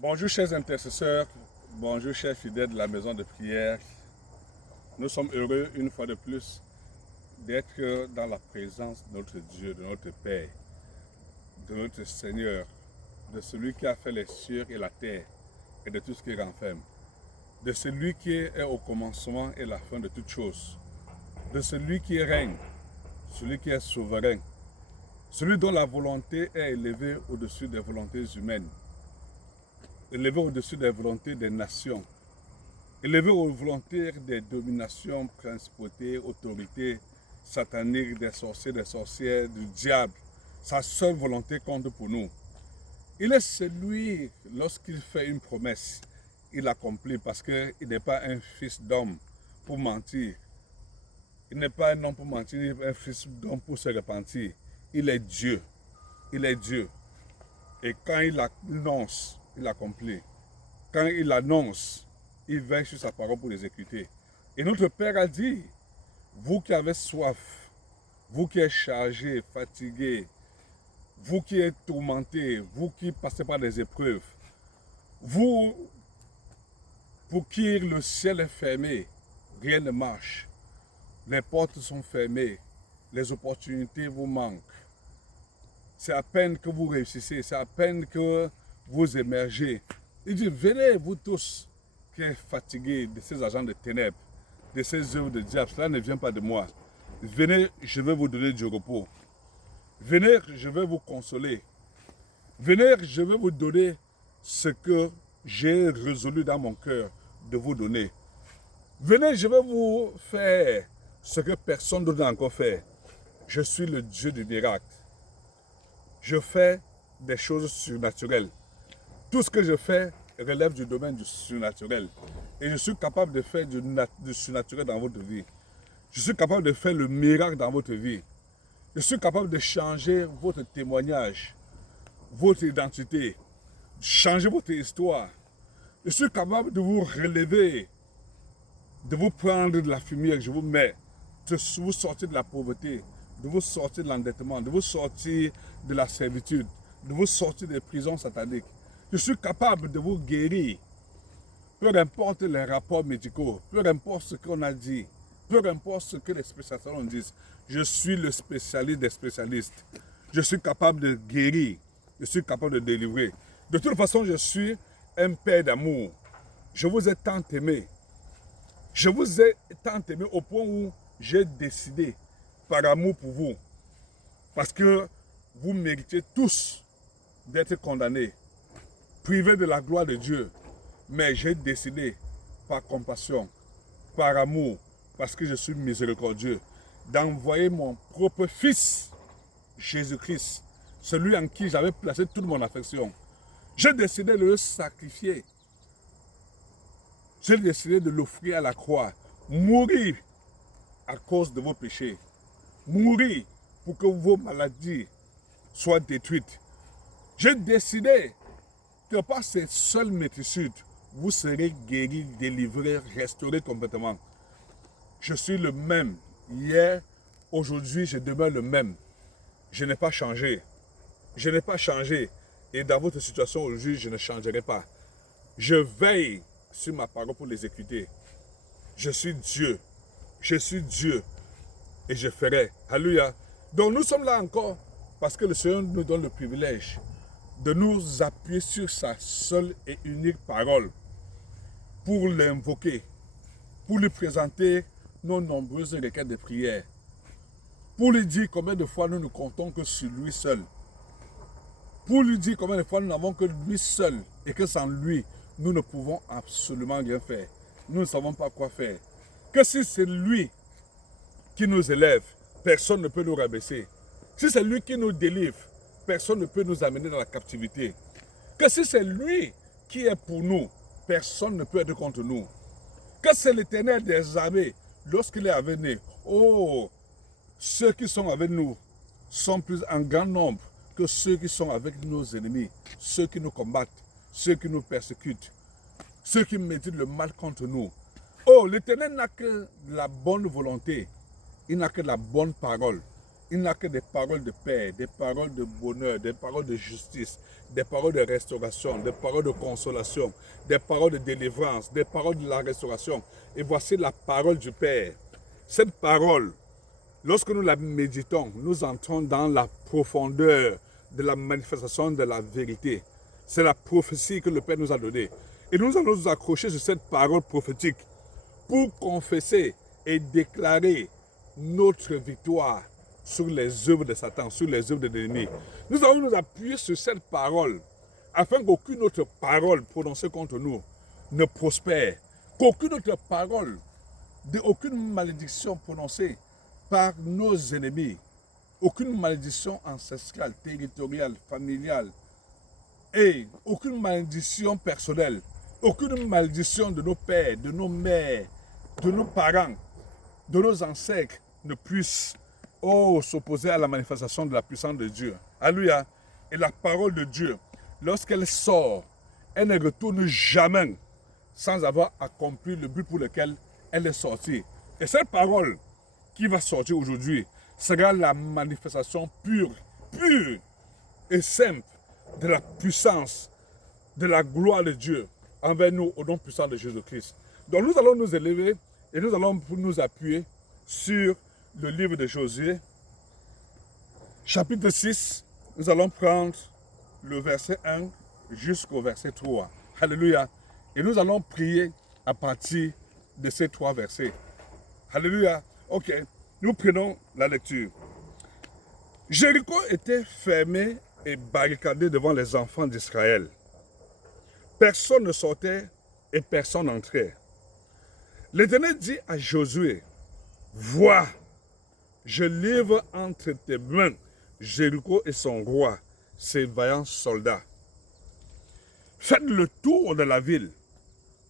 Bonjour chers intercesseurs, bonjour chers fidèles de la maison de prière. Nous sommes heureux une fois de plus d'être dans la présence de notre Dieu, de notre Père, de notre Seigneur, de celui qui a fait les cieux et la terre et de tout ce qui renferme, de celui qui est au commencement et la fin de toutes choses, de celui qui règne, celui qui est souverain, celui dont la volonté est élevée au-dessus des volontés humaines, élevé au-dessus des volontés des nations, élevé aux volontés des dominations, principautés, autorités sataniques, des sorciers, des sorcières, du diable. Sa seule volonté compte pour nous. Il est celui, lorsqu'il fait une promesse, il l'accomplit parce qu'il n'est pas un fils d'homme pour mentir. Il n'est pas un homme pour mentir, un fils d'homme pour se repentir. Il est Dieu. Il est Dieu. Et quand il annonce, il accomplit. Quand il annonce, il veille sur sa parole pour l'exécuter. Et notre Père a dit, vous qui avez soif, vous qui êtes chargés, fatigués, vous qui êtes tourmentés, vous qui passez par des épreuves, vous pour qui le ciel est fermé, rien ne marche, les portes sont fermées, les opportunités vous manquent. C'est à peine que vous réussissez, c'est à peine que vous émergez. Il dit, venez vous tous qui êtes fatigués de ces agents de ténèbres, de ces œuvres de diable, cela ne vient pas de moi. Venez, je vais vous donner du repos. Venez, je vais vous consoler. Venez, je vais vous donner ce que j'ai résolu dans mon cœur de vous donner. Venez, je vais vous faire ce que personne d'autre n'a encore fait. Je suis le Dieu du miracle. Je fais des choses surnaturelles. Tout ce que je fais relève du domaine du surnaturel. Et je suis capable de faire du surnaturel dans votre vie. Je suis capable de faire le miracle dans votre vie. Je suis capable de changer votre témoignage, votre identité, changer votre histoire. Je suis capable de vous relever, de vous prendre de la fumière que je vous mets, de vous sortir de la pauvreté, de vous sortir de l'endettement, de vous sortir de la servitude, de vous sortir des prisons sataniques. Je suis capable de vous guérir, peu importe les rapports médicaux, peu importe ce qu'on a dit, peu importe ce que les spécialistes disent. Je suis le spécialiste des spécialistes. Je suis capable de guérir, je suis capable de délivrer. De toute façon, je suis un père d'amour. Je vous ai tant aimé. Je vous ai tant aimé au point où j'ai décidé, par amour pour vous, parce que vous méritez tous d'être condamnés, privés de la gloire de Dieu. Mais j'ai décidé, par compassion, par amour, parce que je suis miséricordieux, d'envoyer mon propre Fils, Jésus-Christ, celui en qui j'avais placé toute mon affection. J'ai décidé de le sacrifier. J'ai décidé de l'offrir à la croix, mourir à cause de vos péchés, mourir pour que vos maladies soient détruites. J'ai décidé que par cette seule métitude, vous serez guéris, délivrés, restaurés complètement. Je suis le même. Hier, aujourd'hui, je demeure le même. Je n'ai pas changé. Je n'ai pas changé. Et dans votre situation aujourd'hui, je ne changerai pas. Je veille sur ma parole pour l'exécuter. Je suis Dieu. Je suis Dieu. Et je ferai. Alléluia. Donc nous sommes là encore parce que le Seigneur nous donne le privilège de nous appuyer sur sa seule et unique parole pour l'invoquer, pour lui présenter nos nombreuses requêtes de prière, pour lui dire combien de fois nous ne comptons que sur lui seul, pour lui dire combien de fois nous n'avons que lui seul et que sans lui, nous ne pouvons absolument rien faire. Nous ne savons pas quoi faire. Que si c'est lui qui nous élève, personne ne peut nous rabaisser. Si c'est lui qui nous délivre, personne ne peut nous amener dans la captivité. Que si c'est lui qui est pour nous, personne ne peut être contre nous. Que c'est l'Éternel des armées, lorsqu'il est avec nous. Oh, ceux qui sont avec nous sont plus en grand nombre que ceux qui sont avec nos ennemis, ceux qui nous combattent, ceux qui nous persécutent, ceux qui méditent le mal contre nous. Oh, l'Éternel n'a que la bonne volonté, il n'a que la bonne parole. il n'a que des paroles de paix, des paroles de bonheur, des paroles de justice, des paroles de restauration, des paroles de consolation, des paroles de délivrance, des paroles de la restauration. Et voici la parole du Père. Cette parole, lorsque nous la méditons, nous entrons dans la profondeur de la manifestation de la vérité. C'est la prophétie que le Père nous a donnée. Et nous allons nous accrocher sur cette parole prophétique pour confesser et déclarer notre victoire sur les œuvres de Satan, sur les œuvres de l'ennemi. Nous allons nous appuyer sur cette parole afin qu'aucune autre parole prononcée contre nous ne prospère, qu'aucune autre parole, aucune malédiction prononcée par nos ennemis, aucune malédiction ancestrale, territoriale, familiale et aucune malédiction personnelle, aucune malédiction de nos pères, de nos mères, de nos parents, de nos ancêtres ne puisse s'opposer à la manifestation de la puissance de Dieu. Alléluia. Et la parole de Dieu, lorsqu'elle sort, elle ne retourne jamais sans avoir accompli le but pour lequel elle est sortie. Et cette parole qui va sortir aujourd'hui sera la manifestation pure et simple de la puissance, de la gloire de Dieu envers nous au nom puissant de Jésus-Christ. Donc nous allons nous élever et nous allons nous appuyer sur le livre de Josué, chapitre 6, nous allons prendre le verset 1 jusqu'au verset 3. Alléluia. Et nous allons prier à partir de ces 3 versets. Alléluia. Ok, nous prenons la lecture. Jéricho était fermé et barricadé devant les enfants d'Israël. Personne ne sortait et personne n'entrait. L'Éternel dit à Josué, vois, je livre entre tes mains Jéricho et son roi, ses vaillants soldats. Faites le tour de la ville.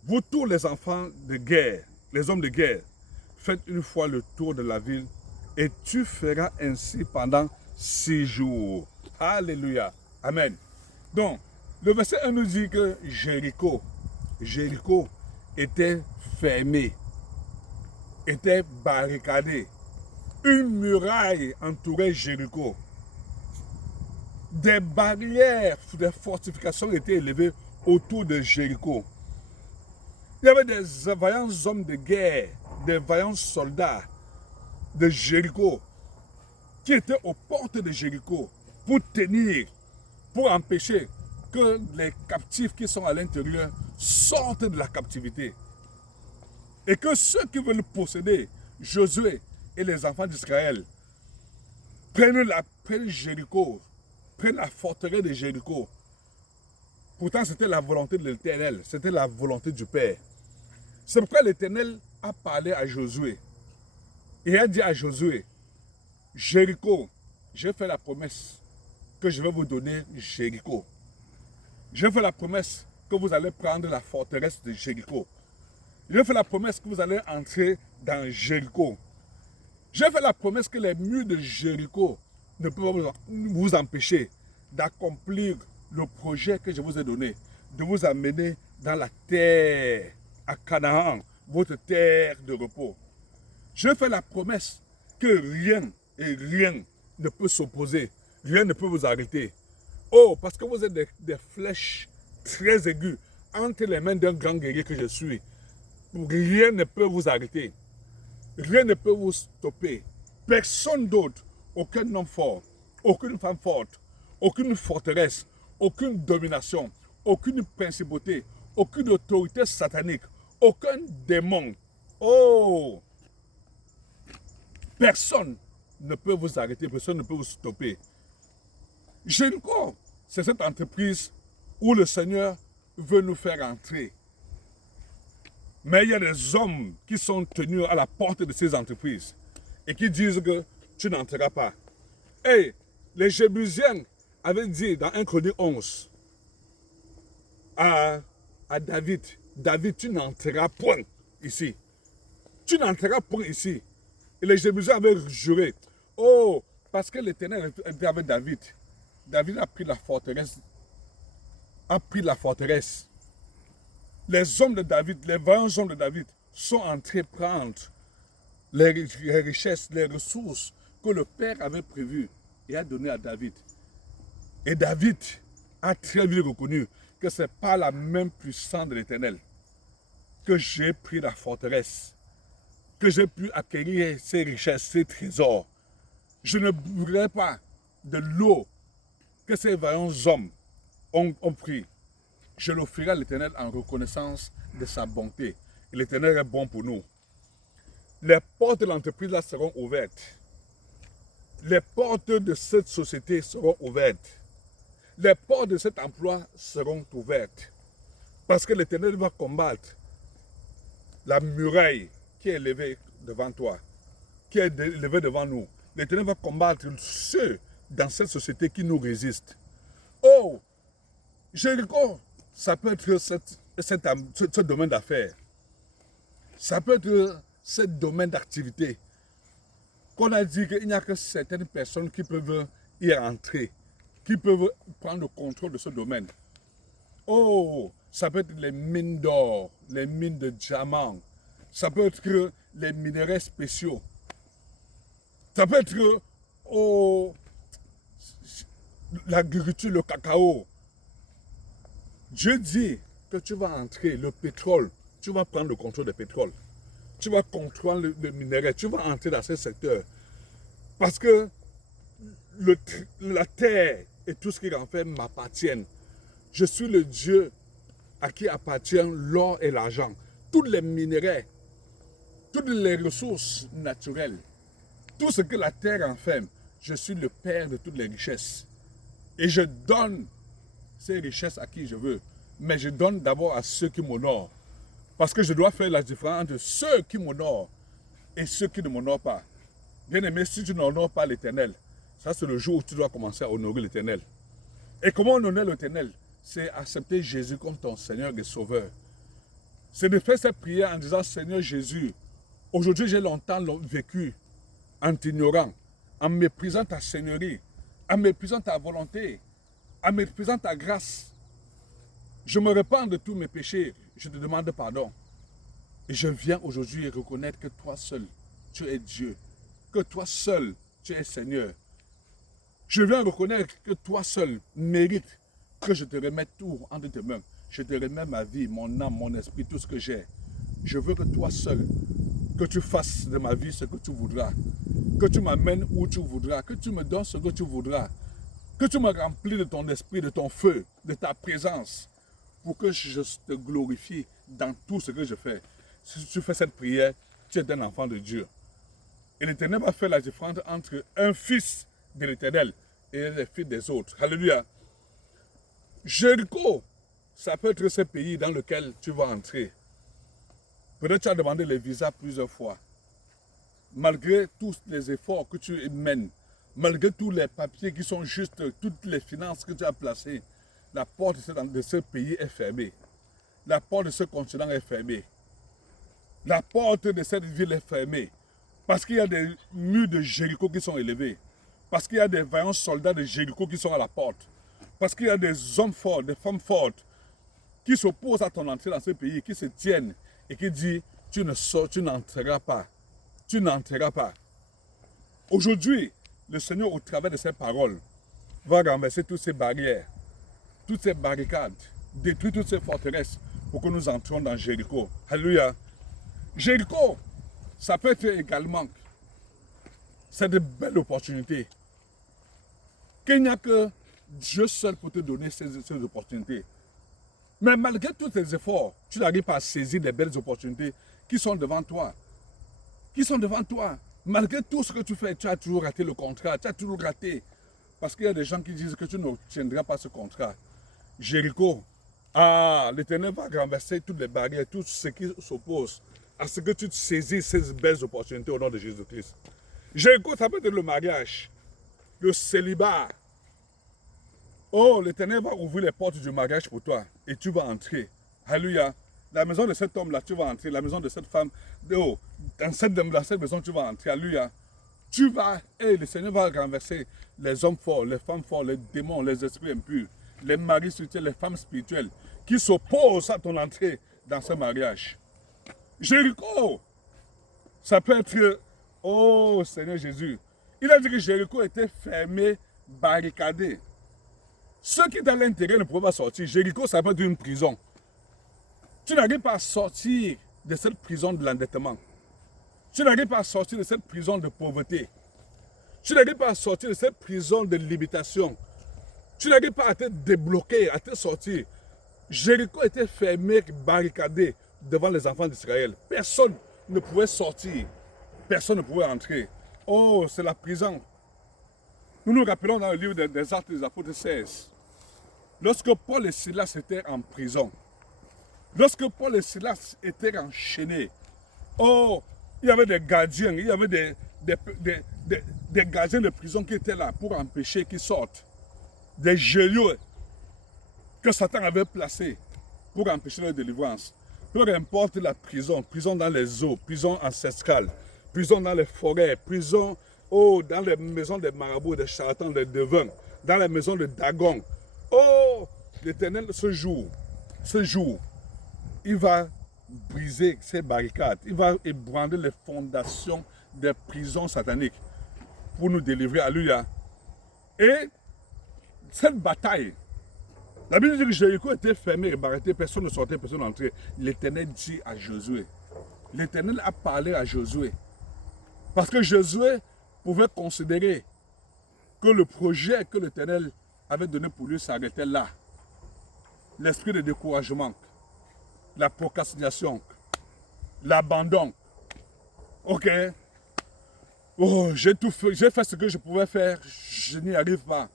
Vous tous les enfants de guerre, les hommes de guerre, faites une fois le tour de la ville et tu feras ainsi pendant 6 jours. Alléluia. Amen. Donc, le verset 1 nous dit que Jéricho était fermé, était barricadé. Une muraille entourait Jéricho. Des barrières, des fortifications étaient élevées autour de Jéricho. Il y avait des vaillants hommes de guerre, des vaillants soldats de Jéricho qui étaient aux portes de Jéricho pour tenir, pour empêcher que les captifs qui sont à l'intérieur sortent de la captivité. Et que ceux qui veulent posséder Josué et les enfants d'Israël prennent Jéricho, prennent la forteresse de Jéricho. Pourtant, c'était la volonté de l'Éternel, c'était la volonté du Père. C'est pourquoi l'Éternel a parlé à Josué. Et a dit à Josué, Jéricho, j'ai fait la promesse que je vais vous donner Jéricho. J'ai fait la promesse que vous allez prendre la forteresse de Jéricho. J'ai fait la promesse que vous allez entrer dans Jéricho. J'ai fait la promesse que les murs de Jéricho ne peuvent pas vous empêcher d'accomplir le projet que je vous ai donné, de vous amener dans la terre, à Canaan, votre terre de repos. Je fais la promesse que rien et rien ne peut s'opposer, rien ne peut vous arrêter. Oh, parce que vous êtes des flèches très aiguës entre les mains d'un grand guerrier que je suis. Rien ne peut vous arrêter. Rien ne peut vous stopper. Personne d'autre, aucun homme fort, aucune femme forte, aucune forteresse, aucune domination, aucune principauté, aucune autorité satanique, aucun démon. Oh! Personne ne peut vous arrêter, personne ne peut vous stopper. Jéricho, c'est cette entreprise où le Seigneur veut nous faire entrer. Mais il y a des hommes qui sont tenus à la porte de ces entreprises et qui disent que tu n'entreras pas. Et les Jébusiens avaient dit dans 1 Chronique 11 à David, David, tu n'entreras point ici. Tu n'entreras point ici. Et les Jébusiens avaient juré. Oh, parce que l'Éternel était avec David. David a pris la forteresse. Les hommes de David, les vaillants hommes de David sont entrés prendre les richesses, les ressources que le Père avait prévu et a donné à David. Et David a très vite reconnu que ce n'est pas la même puissance de l'Éternel, que j'ai pris la forteresse, que j'ai pu acquérir ces richesses, ces trésors. Je ne voudrais pas de l'eau que ces vaillants hommes ont pris. Je l'offrirai à l'Éternel en reconnaissance de sa bonté. Et l'Éternel est bon pour nous. Les portes de l'entreprise là seront ouvertes. Les portes de cette société seront ouvertes. Les portes de cet emploi seront ouvertes. Parce que l'Éternel va combattre la muraille qui est élevée devant toi, qui est élevée devant nous. L'Éternel va combattre ceux dans cette société qui nous résistent. Oh, Jéricho, ça peut être ce domaine d'affaires. Ça peut être ce domaine d'activité. Qu'on a dit qu'il n'y a que certaines personnes qui peuvent y entrer, qui peuvent prendre le contrôle de ce domaine. Oh, ça peut être les mines d'or, les mines de diamants. Ça peut être les minéraux spéciaux. Ça peut être l'agriculture, le cacao. Dieu dit que tu vas entrer, le pétrole, tu vas prendre le contrôle du pétrole. Tu vas contrôler le minerai, tu vas entrer dans ce secteur. Parce que la terre et tout ce qui renferme m'appartiennent. Je suis le Dieu à qui appartient l'or et l'argent. Tous les minéraux, toutes les ressources naturelles, tout ce que la terre renferme, je suis le Père de toutes les richesses. Et je donne ces richesses à qui je veux. Mais je donne d'abord à ceux qui m'honorent. Parce que je dois faire la différence entre ceux qui m'honorent et ceux qui ne m'honorent pas. Bien-aimé, si tu n'honores pas l'Éternel, ça c'est le jour où tu dois commencer à honorer l'Éternel. Et comment honorer l'Éternel? C'est accepter Jésus comme ton Seigneur et Sauveur. C'est de faire cette prière en disant, Seigneur Jésus, aujourd'hui j'ai longtemps vécu en t'ignorant, en méprisant ta Seigneurie, en méprisant ta volonté, en méprisant ta grâce. Je me repens de tous mes péchés, je te demande pardon. Et je viens aujourd'hui reconnaître que toi seul, tu es Dieu, que toi seul, tu es Seigneur. Je viens reconnaître que toi seul mérites que je te remette tout entre tes mains. Je te remets ma vie, mon âme, mon esprit, tout ce que j'ai. Je veux que toi seul, que tu fasses de ma vie ce que tu voudras, que tu m'amènes où tu voudras, que tu me donnes ce que tu voudras, que tu me remplis de ton esprit, de ton feu, de ta présence, pour que je te glorifie dans tout ce que je fais. Si tu fais cette prière, tu es un enfant de Dieu. Et l'Éternel va faire la différence entre un fils de l'Éternel et les fils des autres. Alléluia. Jéricho, ça peut être ce pays dans lequel tu vas entrer. Peut-être tu as demandé les visas plusieurs fois. Malgré tous les efforts que tu mènes, malgré tous les papiers qui sont justes, toutes les finances que tu as placées, la porte de ce pays est fermée. La porte de ce continent est fermée. La porte de cette ville est fermée. Parce qu'il y a des murs de Jéricho qui sont élevés. Parce qu'il y a des vaillants soldats de Jéricho qui sont à la porte. Parce qu'il y a des hommes forts, des femmes fortes qui s'opposent à ton entrée dans ce pays, qui se tiennent et qui disent, tu n'entreras pas. Tu n'entreras pas. Aujourd'hui, le Seigneur, au travers de ces paroles, va renverser toutes ces barrières, toutes ces barricades, détruire toutes ces forteresses pour que nous entrions dans Jéricho. Alléluia. Jéricho, ça peut être également cette belle opportunité. Qu'il n'y a que Dieu seul pour te donner ces opportunités. Mais malgré tous tes efforts, tu n'arrives pas à saisir les belles opportunités qui sont devant toi. Qui sont devant toi. Malgré tout ce que tu fais, tu as toujours raté le contrat, tu as toujours raté. Parce qu'il y a des gens qui disent que tu n'obtiendras pas ce contrat. Jéricho, l'Éternel va renverser toutes les barrières, tout ce qui s'oppose à ce que tu saisis ces belles opportunités au nom de Jésus-Christ. Jéricho, ça peut être le mariage, le célibat. Oh, l'Éternel va ouvrir les portes du mariage pour toi et tu vas entrer. Alléluia. La maison de cet homme-là, tu vas entrer. La maison de cette femme, dans cette maison, tu vas entrer. Alléluia. Tu vas, le Seigneur va renverser les hommes forts, les femmes fortes, les démons, les esprits impurs, les maris spirituels, les femmes spirituelles qui s'opposent à ton entrée dans ce mariage. Jéricho, ça peut être, oh Seigneur Jésus, Il a dit que Jéricho était fermé, barricadé. Ceux qui étaient à l'intérieur ne pouvaient pas sortir. Jéricho, ça peut être une prison. Tu n'arrives pas à sortir de cette prison de l'endettement. Tu n'arrives pas à sortir de cette prison de pauvreté. Tu n'arrives pas à sortir de cette prison de limitation. Tu n'arrives pas à te débloquer, à te sortir. Jéricho était fermé, barricadé devant les enfants d'Israël. Personne ne pouvait sortir. Personne ne pouvait entrer. Oh, c'est la prison. Nous nous rappelons dans le livre des Actes des Apôtres 16. Lorsque Paul et Silas étaient en prison, lorsque Paul et Silas étaient enchaînés, oh, il y avait des gardiens, il y avait des gardiens de prison qui étaient là pour empêcher qu'ils sortent. Des geôliers que Satan avait placés pour empêcher leur délivrance. Peu importe la prison, prison dans les eaux, prison ancestrale, prison dans les forêts, prison dans les maisons des marabouts, des charlatans, des devins, dans les maisons de Dagon. Oh, l'Éternel, ce jour, il va briser ces barricades, il va ébranler les fondations des prisons sataniques pour nous délivrer. Alléluia. Et cette bataille, la Bible dit que Jéricho était fermé et barricadé, personne ne sortait, personne n'entrait. L'Éternel dit à Josué, l'Éternel a parlé à Josué, parce que Josué pouvait considérer que le projet que l'Éternel avait donné pour lui s'arrêtait là. L'esprit de découragement, la procrastination, l'abandon. Ok, oh, j'ai tout fait, j'ai fait ce que je pouvais faire, je n'y arrive pas.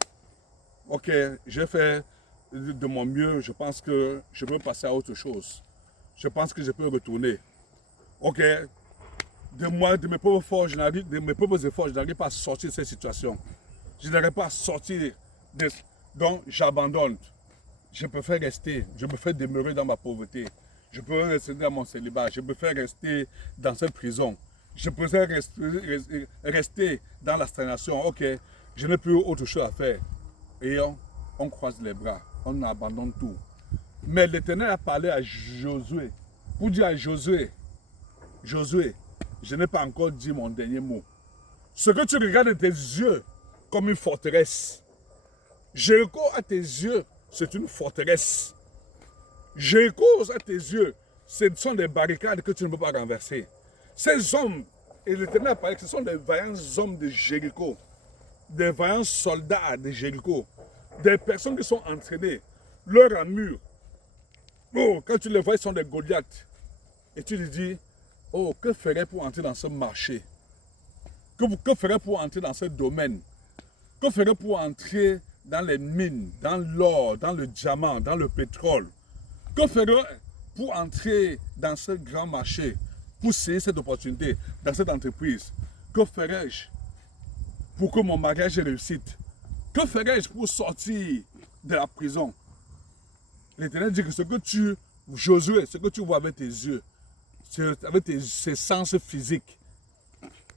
Ok, j'ai fait de mon mieux, je pense que je peux passer à autre chose. Je pense que je peux retourner. Ok, de mes propres efforts, je n'arrive pas à sortir de cette situation. Je n'arrive pas à sortir de... Donc, j'abandonne. Je préfère rester, je préfère demeurer dans ma pauvreté. Je préfère rester dans mon célibat. Je préfère rester dans cette prison. Je préfère rester dans la stagnation. Ok, je n'ai plus autre chose à faire. Et on croise les bras, on abandonne tout. Mais l'Éternel a parlé à Josué pour dire à Josué, Josué, je n'ai pas encore dit mon dernier mot. Ce que tu regardes de tes yeux comme une forteresse, Jéricho à tes yeux, c'est une forteresse. Jéricho à tes yeux, ce sont des barricades que tu ne peux pas renverser. Ces hommes, et l'Éternel a parlé que ce sont des vaillants hommes de Jéricho, des vaillants soldats de Jéricho, des personnes qui sont entraînées, leur armure. Oh, quand tu les vois, ils sont des Goliaths. Et tu lui dis, oh, que ferais pour entrer dans ce marché? Que ferais pour entrer dans ce domaine? Que ferais pour entrer dans les mines, dans l'or, dans le diamant, dans le pétrole? Que ferais pour entrer dans ce grand marché, pour saisir cette opportunité, dans cette entreprise? Que ferais-je pour que mon mariage réussisse? Que ferais-je pour sortir de la prison? L'Éternel dit que Josué, ce que tu vois avec tes yeux, avec tes sens physiques.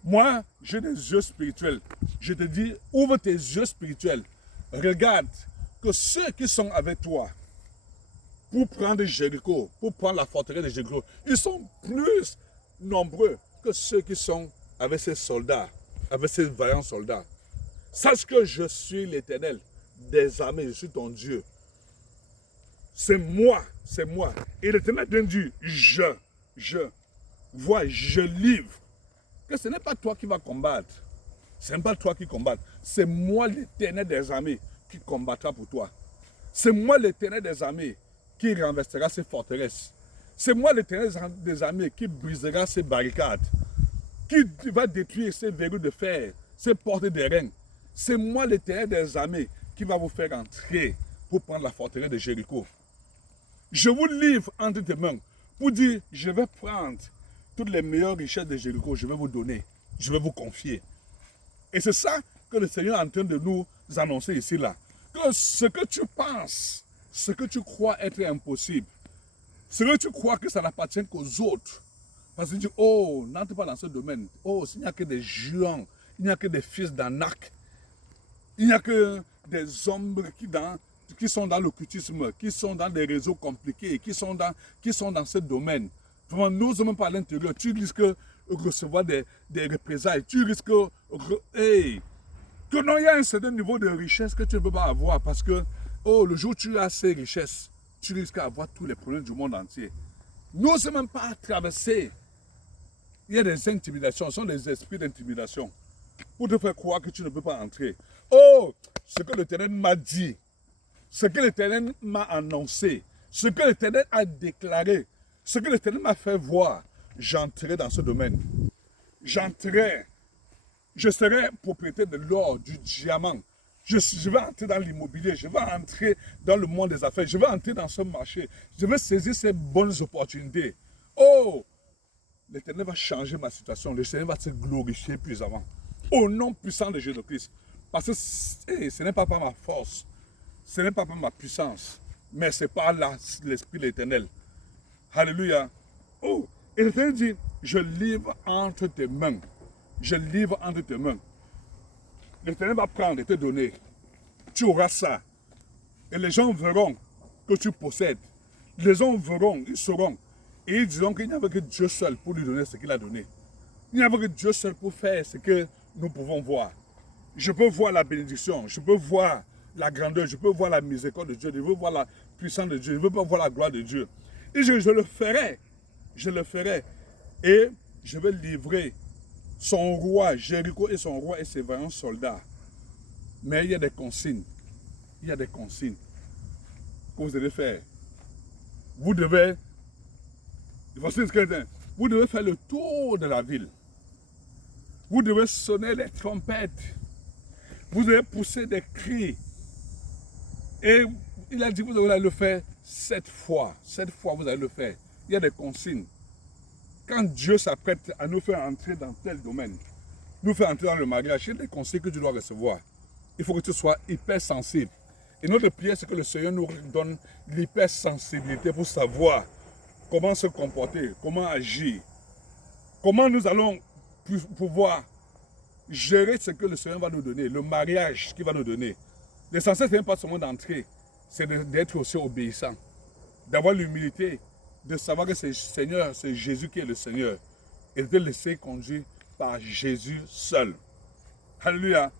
Moi, j'ai des yeux spirituels. Je te dis, ouvre tes yeux spirituels. Regarde que ceux qui sont avec toi pour prendre Jéricho, pour prendre la forteresse de Jéricho, ils sont plus nombreux que ceux qui sont avec ces soldats, avec ces vaillants soldats. Sache que je suis l'Éternel des armées, je suis ton Dieu. C'est moi, c'est moi. Et l'Éternel dit, je livre. Que ce n'est pas toi qui vas combattre. Ce n'est pas toi qui combattes. C'est moi l'Éternel des armées qui combattra pour toi. C'est moi l'Éternel des armées qui renversera ces forteresses. C'est moi l'Éternel des armées qui brisera ces barricades. Qui va détruire ces verrous de fer, ces portes d'airain. C'est moi l'Éternel des armées qui va vous faire entrer pour prendre la forteresse de Jéricho. Je vous livre entre tes mains pour dire, je vais prendre toutes les meilleures richesses de Jéricho, je vais vous donner, je vais vous confier. Et c'est ça que le Seigneur est en train de nous annoncer ici, là. Que ce que tu penses, ce que tu crois être impossible, ce que tu crois que ça n'appartient qu'aux autres, parce que tu dis, oh, n'entre pas dans ce domaine. Oh, il n'y a que des géants, il n'y a que des fils d'Anak, il n'y a que des hommes qui sont dans l'occultisme, qui sont dans des réseaux compliqués, qui sont dans ce domaine. Vraiment, nous sommes pas à l'intérieur. Tu dis que recevoir des représailles. Tu risques que non, il y a un certain niveau de richesse que tu ne peux pas avoir parce que le jour où tu as ces richesses, tu risques d'avoir tous les problèmes du monde entier. N'ose même pas traverser. Il y a des intimidations, ce sont des esprits d'intimidation pour te faire croire que tu ne peux pas entrer. Ce que l'Éternel m'a dit, ce que l'Éternel m'a annoncé, ce que l'Éternel a déclaré, ce que l'Éternel m'a fait voir, j'entrerai dans ce domaine. J'entrerai. Je serai propriétaire de l'or, du diamant. Je vais entrer dans l'immobilier, je vais entrer dans le monde des affaires, je vais entrer dans ce marché, je vais saisir ces bonnes opportunités. L'Éternel va changer ma situation, le Seigneur va se glorifier plus avant. Au nom puissant de Jésus-Christ. Parce que ce n'est pas par ma force, ce n'est pas par ma puissance, mais c'est par l'Esprit de l'Éternel. Alléluia. Et l'Éternel dit, je livre entre tes mains. Je livre entre tes mains. L'Éternel va prendre et te donner. Tu auras ça. Et les gens verront que tu possèdes. Les gens verront, ils sauront. Et ils diront qu'il n'y avait que Dieu seul pour lui donner ce qu'il a donné. Il n'y avait que Dieu seul pour faire ce que nous pouvons voir. Je peux voir la bénédiction, je peux voir la grandeur, je peux voir la miséricorde de Dieu, je peux voir la puissance de Dieu, je peux voir la gloire de Dieu. Et je le ferai. Je le ferai. Et je vais livrer son roi, Jéricho et son roi et ses vaillants soldats. Mais il y a des consignes. Il y a des consignes que vous devez faire. Vous devez, vous devez faire le tour de la ville. Vous devez sonner les trompettes. Vous devez pousser des cris. Et il a dit que vous allez le faire 7 fois. 7 fois, vous allez le faire. Il y a des consignes. Quand Dieu s'apprête à nous faire entrer dans tel domaine, nous faire entrer dans le mariage, il y a des consignes que tu dois recevoir. Il faut que tu sois hypersensible. Et notre prière, c'est que le Seigneur nous donne l'hypersensibilité pour savoir comment se comporter, comment agir, comment nous allons pouvoir gérer ce que le Seigneur va nous donner, le mariage qu'il va nous donner. L'essentiel, ce n'est pas seulement d'entrer, c'est d'être aussi obéissant, d'avoir l'humilité, de savoir que c'est le Seigneur, c'est Jésus qui est le Seigneur, et de laisser conduire par Jésus seul. Alléluia.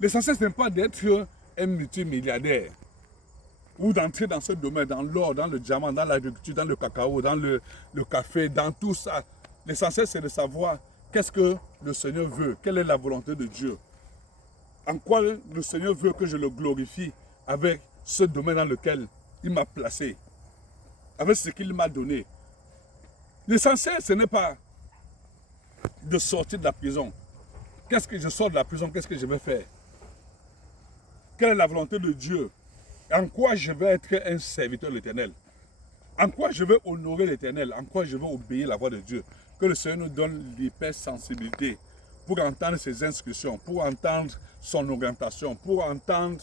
L'essentiel, ce n'est pas d'être un multimilliardaire ou d'entrer dans ce domaine, dans l'or, dans le diamant, dans l'agriculture, dans le cacao, dans le café, dans tout ça. L'essentiel, c'est de savoir qu'est-ce que le Seigneur veut, quelle est la volonté de Dieu. En quoi le Seigneur veut que je le glorifie avec ce domaine dans lequel il m'a placé, avec ce qu'il m'a donné. L'essentiel, ce n'est pas de sortir de la prison. Qu'est-ce que je sors de la prison, qu'est-ce que je vais faire? Quelle est la volonté de Dieu? En quoi je vais être un serviteur de l'Éternel? En quoi je vais honorer l'Éternel? En quoi je vais obéir la voix de Dieu? Que le Seigneur nous donne l'hypersensibilité pour entendre ses instructions, pour entendre son orientation, pour entendre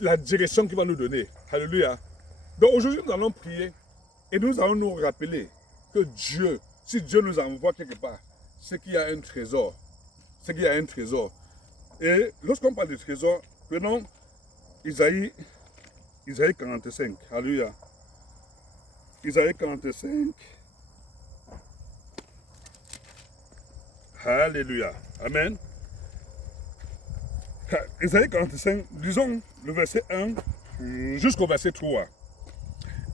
la direction qu'il va nous donner. Alléluia. Donc aujourd'hui, nous allons prier et nous allons nous rappeler que Dieu, si Dieu nous envoie quelque part, c'est qu'il y a un trésor. C'est qu'il y a un trésor. Et lorsqu'on parle de trésor, prenons Isaïe 45. Alléluia. Isaïe 45. Alléluia. Amen. Isaïe 45, lisons le verset 1 jusqu'au verset 3.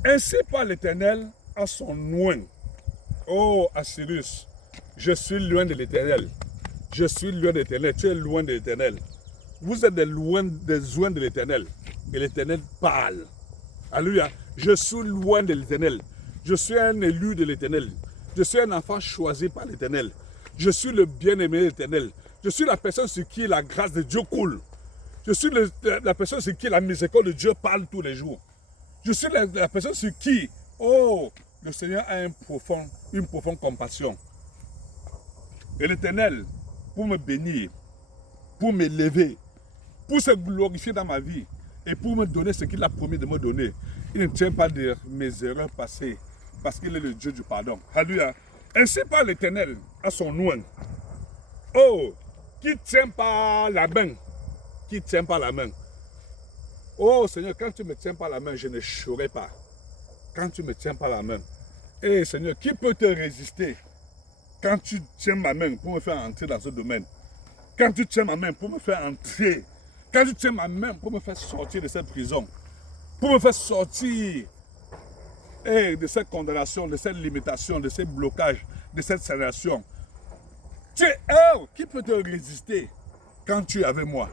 Ainsi parle l'Éternel à son loin. Oh Assyrus, je suis loin de l'Éternel. Je suis loin de l'Éternel. Tu es loin de l'Éternel. Vous êtes des loin de l'Éternel. Et l'Éternel parle. Alléluia. Je suis loin de l'Éternel. Je suis un élu de l'Éternel. Je suis un enfant choisi par l'Éternel. Je suis le bien-aimé de l'Éternel. Je suis la personne sur qui la grâce de Dieu coule. Je suis la personne sur qui la miséricorde de Dieu parle tous les jours. Je suis la personne sur qui, le Seigneur a une profonde compassion. Et l'Éternel, pour me bénir, pour m'élever, pour se glorifier dans ma vie et pour me donner ce qu'il a promis de me donner, il ne tient pas de mes erreurs passées parce qu'il est le Dieu du pardon. Alléluia. Ainsi parle l'Éternel à son loin. Oh, qui tient par la main. Qui tient par la main. Oh Seigneur, quand tu me tiens par la main, je ne chouerai pas. Quand tu me tiens par la main, Eh Seigneur, qui peut te résister quand tu tiens ma main pour me faire entrer dans ce domaine? Quand tu tiens ma main pour me faire entrer, quand tu tiens ma main pour me faire sortir de cette prison, pour me faire sortir de cette condamnation, de cette limitation, de ces blocages, de cette séparation. Tu es qui peut te résister quand tu es avec moi,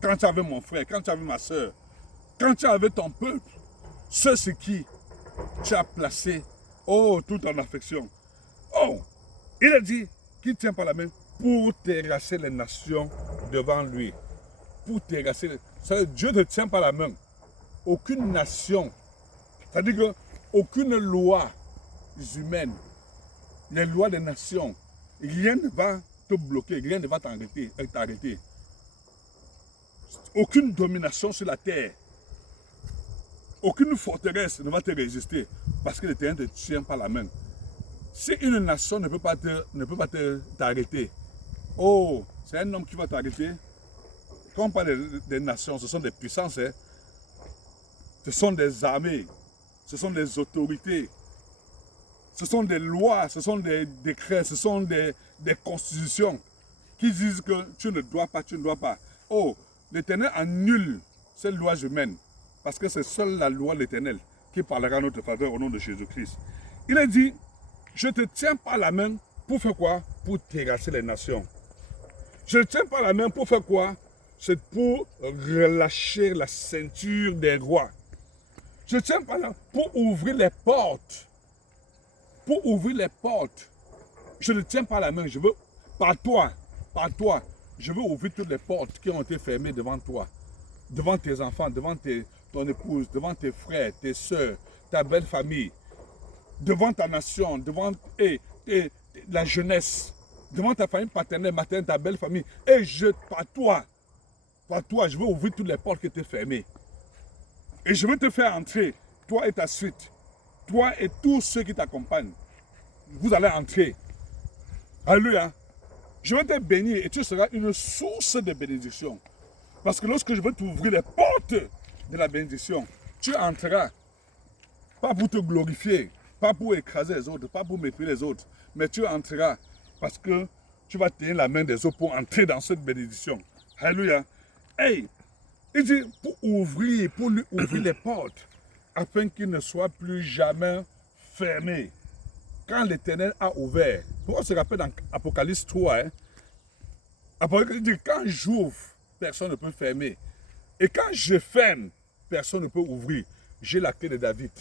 quand tu es avec mon frère, quand tu es avec ma soeur, quand tu es avec ton peuple, ceux sur qui tu as placé, toute ton affection. Il a dit qu'il tient par la main pour terrasser les nations devant lui. Pour terrasser. Dieu te tient par la main. Aucune nation, c'est-à-dire qu'aucune loi humaine, les lois des nations, rien ne va te bloquer, rien ne va t'arrêter. Aucune domination sur la terre, aucune forteresse ne va te résister parce que l'Éternel te tient par la main. Si une nation ne peut pas t'arrêter, c'est un homme qui va t'arrêter. Quand on parle des nations, ce sont des puissances, ce sont des armées, ce sont des autorités, ce sont des lois, ce sont des décrets, ce sont des constitutions qui disent que tu ne dois pas, tu ne dois pas. L'Éternel annule ces lois humaines parce que c'est seule la loi de l'Éternel qui parlera à notre faveur au nom de Jésus-Christ. Il a dit, je te tiens par la main pour faire quoi? Pour terrasser les nations. Je te tiens par la main pour faire quoi? C'est pour relâcher la ceinture des rois. Je tiens par là pour ouvrir les portes. Pour ouvrir les portes. Je le tiens par la main. Je veux, par toi, je veux ouvrir toutes les portes qui ont été fermées devant toi. Devant tes enfants, devant ton épouse, devant tes frères, tes soeurs, ta belle famille. Devant ta nation, devant la jeunesse. Devant ta famille paternelle, maternelle, ta belle famille. Et par toi, je veux ouvrir toutes les portes qui étaient fermées. Et je veux te faire entrer, toi et ta suite, toi et tous ceux qui t'accompagnent. Vous allez entrer. Alléluia. Je vais te bénir et tu seras une source de bénédiction. Parce que lorsque je vais t'ouvrir les portes de la bénédiction, tu entreras. Pas pour te glorifier, pas pour écraser les autres, pas pour mépriser les autres, mais tu entreras parce que tu vas tenir la main des autres pour entrer dans cette bénédiction. Alléluia. Il dit pour lui ouvrir les portes, afin qu'il ne soit plus jamais fermé. Quand l'Éternel a ouvert, on se rappelle dans Apocalypse 3, Apocalypse dit, quand j'ouvre, personne ne peut fermer. Et quand je ferme, personne ne peut ouvrir. J'ai la clé de David.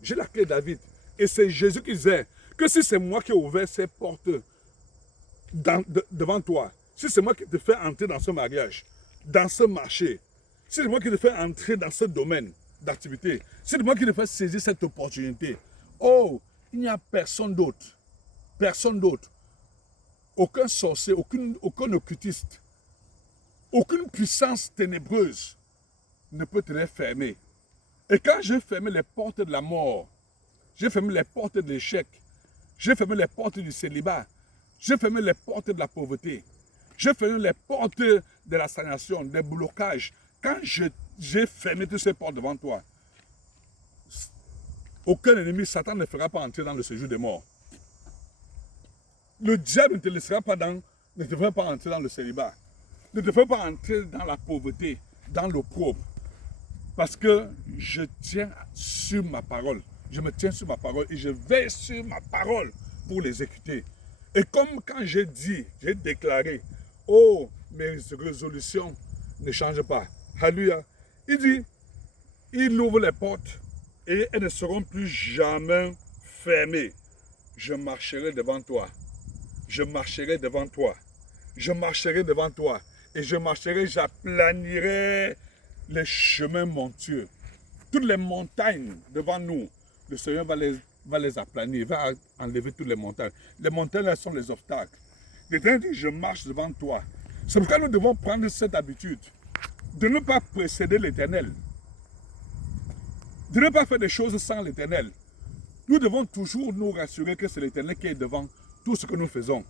J'ai la clé de David. Et c'est Jésus qui disait que si c'est moi qui ai ouvert ces portes devant toi, si c'est moi qui te fais entrer dans ce mariage, dans ce marché, si c'est moi qui te fais entrer dans ce domaine d'activité, si c'est moi qui te fais saisir cette opportunité, il n'y a personne d'autre. Personne d'autre. Aucun sorcier, aucun occultiste, aucune puissance ténébreuse ne peut te les fermer. Et quand j'ai fermé les portes de la mort, j'ai fermé les portes de l'échec, j'ai fermé les portes du célibat, j'ai fermé les portes de la pauvreté, j'ai fermé les portes de la stagnation, des blocages. Quand j'ai fermé toutes ces portes devant toi, aucun ennemi, Satan ne fera pas entrer dans le séjour des morts. Le diable ne te laissera pas ne te fera pas entrer dans le célibat, ne te fera pas entrer dans la pauvreté, dans l'opprobre. Parce que je tiens sur ma parole. Je me tiens sur ma parole et je veille sur ma parole pour l'exécuter. Et comme quand j'ai déclaré, mes résolutions ne changent pas. Alléluia. Il dit, il ouvre les portes et elles ne seront plus jamais fermées. Je marcherai devant toi. Je marcherai devant toi. Je marcherai devant toi. Et je marcherai, j'aplanirai les chemins montueux. Toutes les montagnes devant nous, le Seigneur va les aplanir, il va enlever toutes les montagnes. Les montagnes, là, sont les obstacles. L'Éternel dit, je marche devant toi. C'est pourquoi nous devons prendre cette habitude de ne pas précéder l'Éternel. De ne pas faire des choses sans l'Éternel. Nous devons toujours nous rassurer que c'est l'Éternel qui est devant tout ce que nous faisons.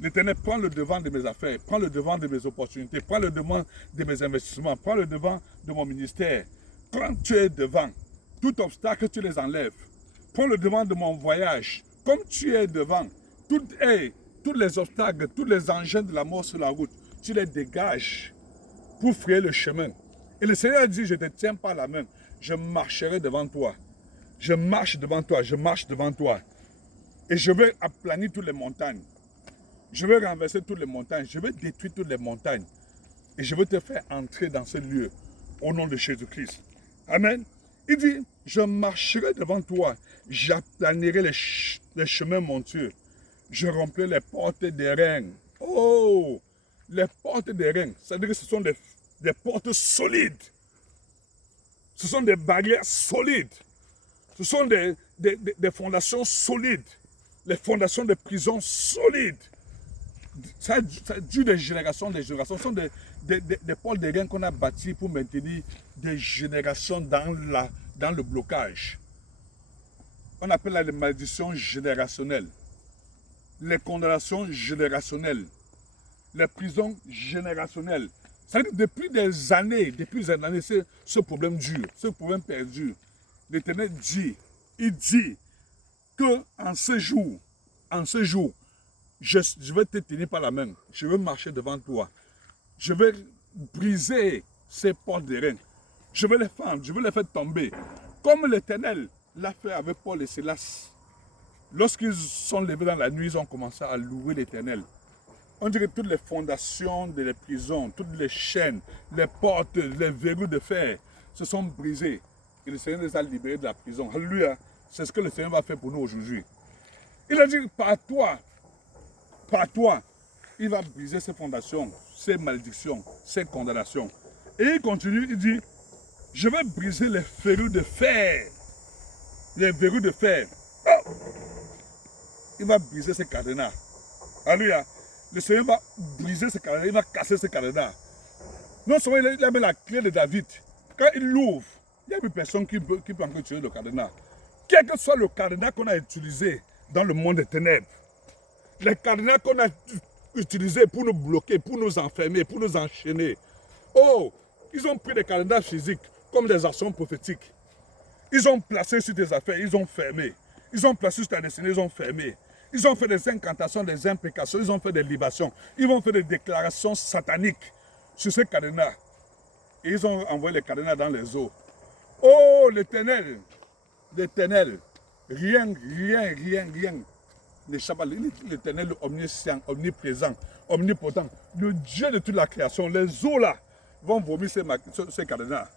L'Éternel prend le devant de mes affaires, prend le devant de mes opportunités, prend le devant de mes investissements, prend le devant de mon ministère. Quand tu es devant, tout obstacle, tu les enlèves. prends le devant de mon voyage. Comme tu es devant, tous les obstacles, tous les engins de la mort sur la route, tu les dégages pour frayer le chemin. Et le Seigneur dit, je ne te tiens pas la main, je marcherai devant toi. Je marche devant toi, je marche devant toi. Et je vais aplanir toutes les montagnes. Je vais renverser toutes les montagnes. Je vais détruire toutes les montagnes. Et je vais te faire entrer dans ce lieu au nom de Jésus-Christ. Amen. Il dit, je marcherai devant toi. J'aplanirai les chemins montueux. Je remplis les portes des reins. Oh, les portes des reins. C'est-à-dire que ce sont des portes solides. Ce sont des barrières solides. Ce sont des fondations solides. Les fondations de prisons solides. Ça dure des générations, des générations. Ce sont des portes de reins qu'on a bâtis pour maintenir des générations dans le blocage. On appelle ça les malédictions générationnelles, les condamnations générationnelles, les prisons générationnelles. Ça dit depuis des années, ce problème dure, ce problème perdure. L'Éternel dit, il dit qu'en ce jour, je vais te tenir par la main, je vais marcher devant toi, je vais briser ces portes de reins, je vais les fendre, je vais les faire tomber, comme l'Éternel l'a fait avec Paul et Silas. Lorsqu'ils sont levés dans la nuit, ils ont commencé à louer l'Éternel. On dirait que toutes les fondations des prisons, toutes les chaînes, les portes, les verrous de fer se sont brisés. Et le Seigneur les a libérés de la prison. Alléluia. C'est ce que le Seigneur va faire pour nous aujourd'hui. Il a dit, par toi, il va briser ces fondations, ces malédictions, ces condamnations. Et il continue, il dit, je vais briser les verrous de fer. Les verrous de fer. Oh! Il va briser ces cadenas. Alléluia. Le Seigneur va briser ces cadenas, il va casser ces cadenas. Non seulement il a mis la clé de David. Quand il l'ouvre, il n'y a plus personne qui peut encore tuer le cadenas. Quel que soit le cadenas qu'on a utilisé dans le monde des ténèbres, les cadenas qu'on a utilisés pour nous bloquer, pour nous enfermer, pour nous enchaîner. Oh, ils ont pris des cadenas physiques comme des actions prophétiques. Ils ont placé sur tes affaires, ils ont fermé. Ils ont placé sur ta destinée, ils ont fermé. Ils ont fait des incantations, des imprécations, ils ont fait des libations. Ils vont faire des déclarations sataniques sur ces cadenas. Et ils ont envoyé les cadenas dans les eaux. Oh, l'Éternel, rien n'échappe à l'Éternel omniscient, omniprésent, omnipotent. Le Dieu de toute la création, les eaux là vont vomir ces cadenas.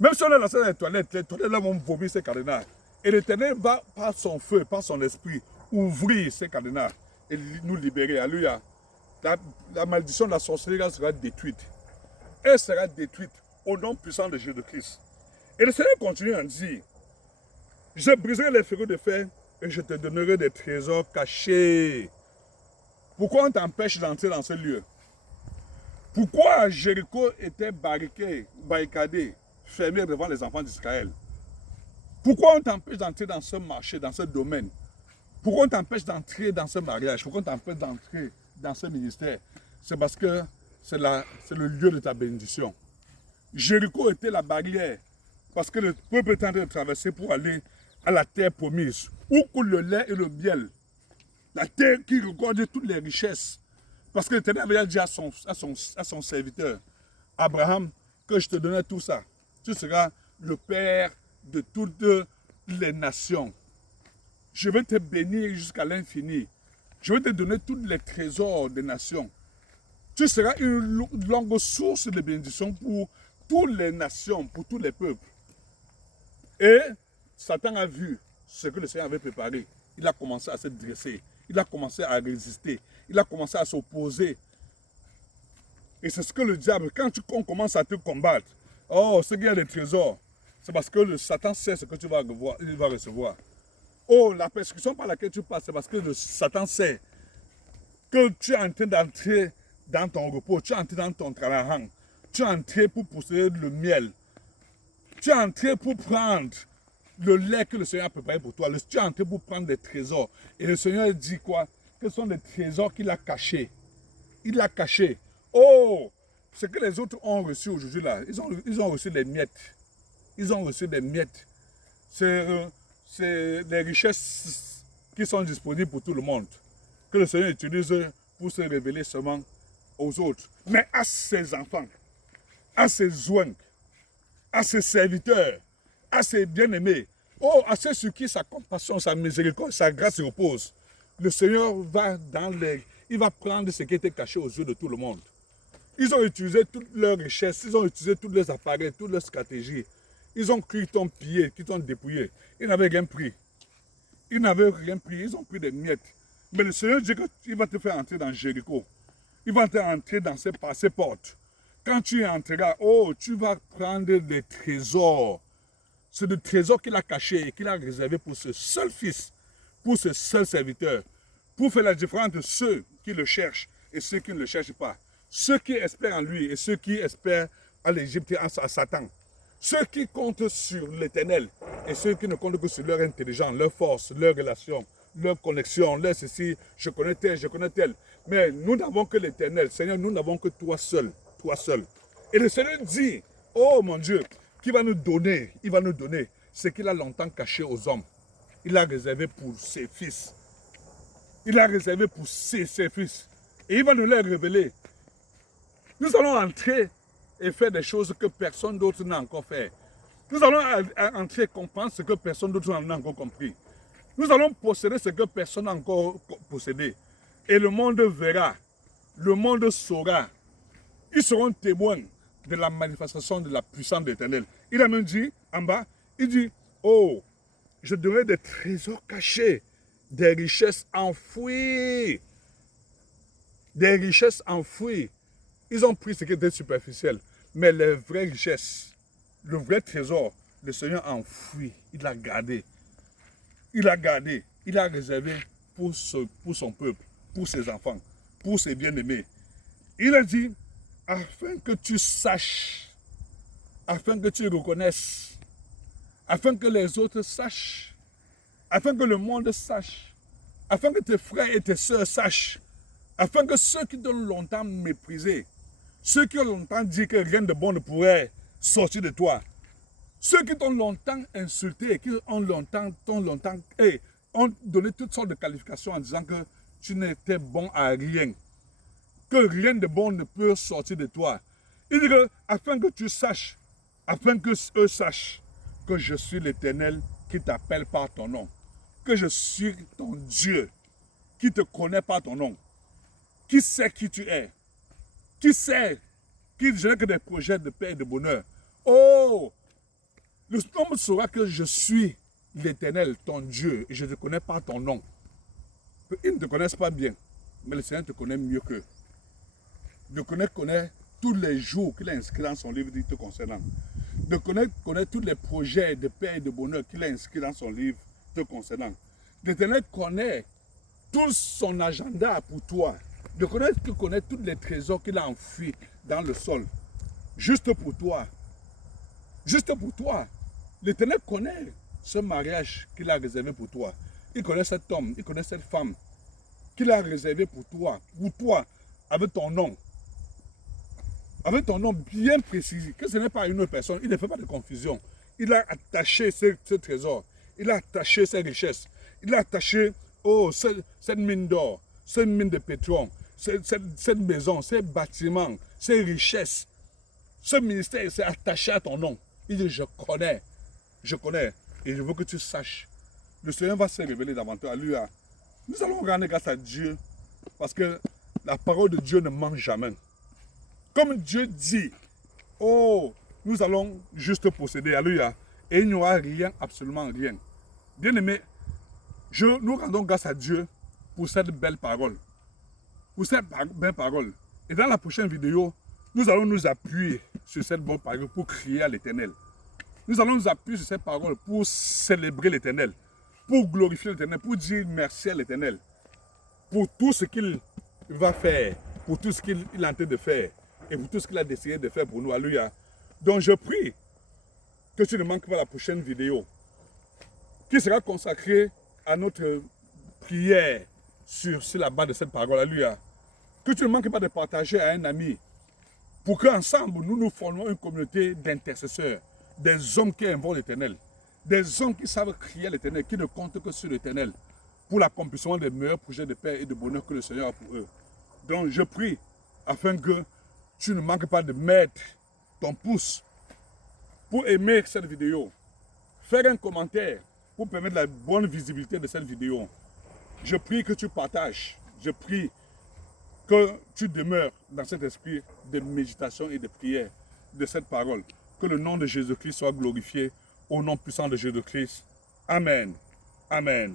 Même si on est dans les toilettes là vont vomir ces cadenas. Et l'Éternel va, par son feu, par son esprit, ouvrir ces cadenas et nous libérer. Alléluia. La malédiction de la sorcellerie sera détruite. Elle sera détruite au nom puissant de Jésus-Christ. Et le Seigneur continue à dire, je briserai les verrous de fer et je te donnerai des trésors cachés. Pourquoi on t'empêche d'entrer dans ce lieu? Pourquoi Jéricho était barricadé, fermé devant les enfants d'Israël? Pourquoi on t'empêche d'entrer dans ce marché, dans ce domaine? Pourquoi on t'empêche d'entrer dans ce mariage? Pourquoi on t'empêche d'entrer dans ce ministère? C'est parce que c'est le lieu de ta bénédiction. Jéricho était la barrière parce que le peuple était en train de traverser pour aller à la terre promise, où coule le lait et le miel. La terre qui regorge toutes les richesses. Parce que l'Éternel avait dit à son serviteur, Abraham, que je te donnais tout ça. Tu seras le père de toutes les nations. Je vais te bénir jusqu'à l'infini. Je vais te donner tous les trésors des nations. Tu seras une longue source de bénédiction pour toutes les nations, pour tous les peuples. Et Satan a vu ce que le Seigneur avait préparé. Il a commencé à se dresser. Il a commencé à résister. Il a commencé à s'opposer. Et c'est ce que le diable, quand on commence à te combattre, oh, c'est qu'il y a des trésors. C'est parce que le Satan sait ce que tu vas recevoir. Oh, la persécution par laquelle tu passes, c'est parce que le Satan sait que tu es en train d'entrer dans ton repos, tu es entré dans ton travail, tu es entré pour posséder le miel, tu es entré pour prendre le lait que le Seigneur a préparé pour toi, tu es entré pour prendre des trésors. Et le Seigneur dit quoi? Que ce sont des trésors qu'il a cachés. Il l'a caché. Oh, ce que les autres ont reçu aujourd'hui là, ils ont reçu des miettes. Ils ont reçu des miettes. C'est c'est des richesses qui sont disponibles pour tout le monde, que le Seigneur utilise pour se révéler seulement aux autres. Mais à ses enfants, à ses oins, à ses serviteurs, à ses bien-aimés, oh, à ceux sur qui sa compassion, sa miséricorde, sa grâce repose, le Seigneur va il va prendre ce qui était caché aux yeux de tout le monde. Ils ont utilisé toutes leurs richesses, ils ont utilisé tous leurs appareils, toutes leurs stratégies. Ils ont cru qu'ils t'ont pillé, qu'ils t'ont dépouillé. Ils n'avaient rien pris. Ils n'avaient rien pris, ils ont pris des miettes. Mais le Seigneur dit qu'il va te faire entrer dans Jéricho. Il va te faire entrer dans ces portes. Quand tu y entreras, oh, tu vas prendre des trésors. C'est le trésor qu'il a caché et qu'il a réservé pour ce seul fils, pour ce seul serviteur, pour faire la différence entre ceux qui le cherchent et ceux qui ne le cherchent pas. Ceux qui espèrent en lui et ceux qui espèrent à l'Égypte et à Satan. Ceux qui comptent sur l'Éternel et ceux qui ne comptent que sur leur intelligence, leur force, leur relation, leur connexion, leur ceci, je connais tel, je connais tel. Mais nous n'avons que l'Éternel. Seigneur, nous n'avons que toi seul. Toi seul. Et le Seigneur dit, oh mon Dieu, qu'il va nous donner, il va nous donner ce qu'il a longtemps caché aux hommes. Il a réservé pour ses fils. Il a réservé pour ses fils. Et il va nous les révéler. Nous allons entrer et faire des choses que personne d'autre n'a encore fait. Nous allons entrer et comprendre ce que personne d'autre n'a encore compris. Nous allons posséder ce que personne n'a encore possédé. Et le monde verra, le monde saura. Ils seront témoins de la manifestation de la puissance de l'Éternel. Il a même dit, en bas, il dit, oh, je donnerai des trésors cachés, des richesses enfouies. Des richesses enfouies. Ils ont pris ce qui était superficiel. Mais les vraies richesses, le vrai trésor, le Seigneur a enfoui. Il l'a gardé. Il l'a gardé. Il l'a réservé pour son peuple, pour ses enfants, pour ses bien-aimés. Il a dit, afin que tu saches, afin que tu reconnaisses, afin que les autres sachent, afin que le monde sache, afin que tes frères et tes sœurs sachent, afin que ceux qui t'ont longtemps méprisé, ceux qui ont longtemps dit que rien de bon ne pourrait sortir de toi, ceux qui t'ont longtemps insulté, qui ont donné toutes sortes de qualifications en disant que tu n'étais bon à rien, que rien de bon ne peut sortir de toi. Il dit que, afin que tu saches, afin que eux sachent que je suis l'Éternel qui t'appelle par ton nom, que je suis ton Dieu, qui te connaît par ton nom, qui sait qui tu es, qui sait, qui je n'ai que des projets de paix et de bonheur. Oh, le monde saura que je suis l'Éternel, ton Dieu, et je te connais par ton nom. Ils ne te connaissent pas bien, mais le Seigneur te connaît mieux qu'eux. Le connaît tous les jours qu'il a inscrit dans son livre te concernant. Le connaît tous les projets de paix et de bonheur qu'il a inscrit dans son livre te concernant. L'Éternel connaît tout son agenda pour toi. Le connaît tous les trésors qu'il a enfouis dans le sol. Juste pour toi. Juste pour toi. L'Éternel connaît ce mariage qu'il a réservé pour toi. Il connaît cet homme, il connaît cette femme qu'il a réservé pour toi, avec ton nom. Avec ton nom bien précis, que ce n'est pas une autre personne, il ne fait pas de confusion. Il a attaché ce trésor, il a attaché ses richesses, il a attaché cette mine d'or, cette mine de pétrole, cette maison, ces bâtiments, ces richesses. Ce ministère s'est attaché à ton nom. Il dit, je connais, et je veux que tu saches. Le Seigneur va se révéler davantage. Alléluia. Nous allons rendre grâce à Dieu, parce que la parole de Dieu ne ment jamais. Comme Dieu dit, oh, nous allons juste posséder, alléluia, et il n'y aura rien, absolument rien. Bien-aimés, nous rendons grâce à Dieu pour cette belle parole. Pour cette belle parole. Et dans la prochaine vidéo, nous allons nous appuyer sur cette bonne parole pour crier à l'Éternel. Nous allons nous appuyer sur cette parole pour célébrer l'Éternel, pour glorifier l'Éternel, pour dire merci à l'Éternel, pour tout ce qu'il va faire, pour tout ce qu'il est en train de faire, et pour tout ce qu'il a décidé de faire pour nous. Alléluia. Donc je prie que tu ne manques pas la prochaine vidéo, qui sera consacrée à notre prière sur la base de cette parole. Alléluia. Que tu ne manques pas de partager à un ami, pour qu'ensemble nous formions une communauté d'intercesseurs, des hommes qui invoquent l'Éternel, Des hommes qui savent crier à l'Éternel, qui ne comptent que sur l'Éternel pour l'accomplissement des meilleurs projets de paix et de bonheur que le Seigneur a pour eux. Donc je prie afin que tu ne manques pas de mettre ton pouce pour aimer cette vidéo. Faire un commentaire pour permettre la bonne visibilité de cette vidéo. Je prie que tu partages. Je prie que tu demeures dans cet esprit de méditation et de prière de cette parole. Que le nom de Jésus-Christ soit glorifié au nom puissant de Jésus-Christ. Amen. Amen.